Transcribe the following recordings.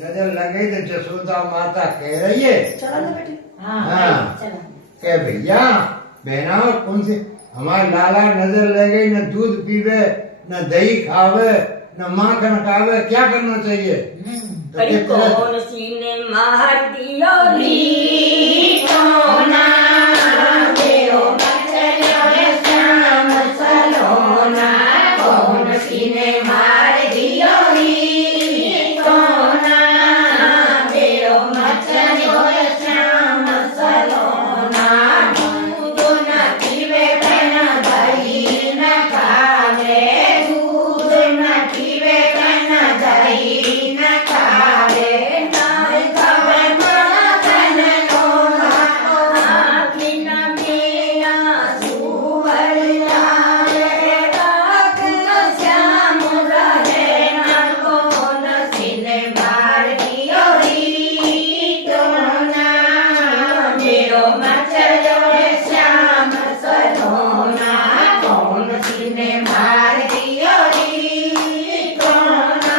नजर लगे तो जसोदा माता कह रही है चलो ना बेटी। हाँ चलो के भैया बहना कौन से हमारे लाला नजर ले गई न दूध पीवे न दही खावे न माखन खावे क्या करना चाहिए तो कड़ी कहते हैं, कौन सी ने मार दियो रीठोना मेरो बचलो रे श्याम सलोना कौन सी ने मार दियो रीठोना मेरो बचलो रे श्याम सलोना दूध न पीवे न दही न खावे दूध न पीवे न दही न खावे नाय खावे माखन लोला आखी न पिया सुवर लाले राख श्याम रहे न कौन सिने मार दियो रीठोना मेरो मचलो रे श्याम सलोना कौन सिने मार दियो रीठोना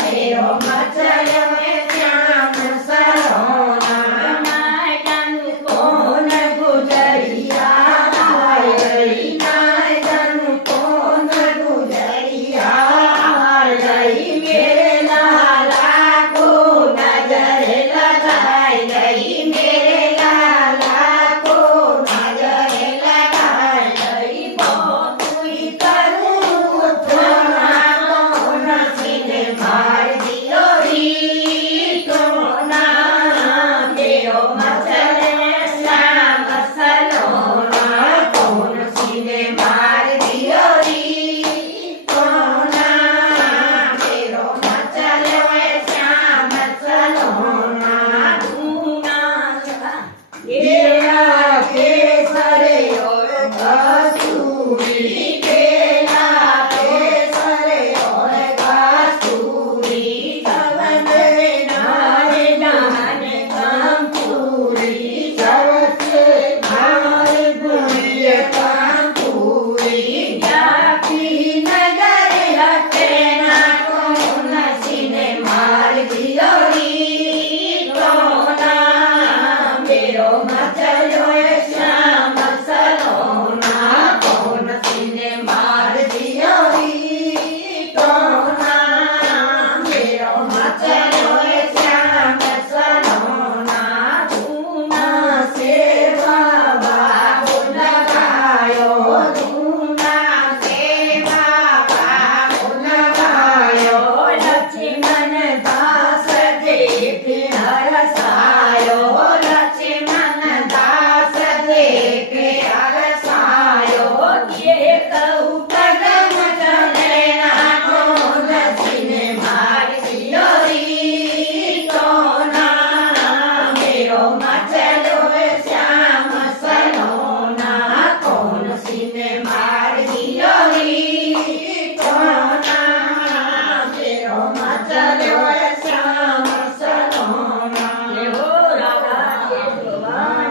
मेरो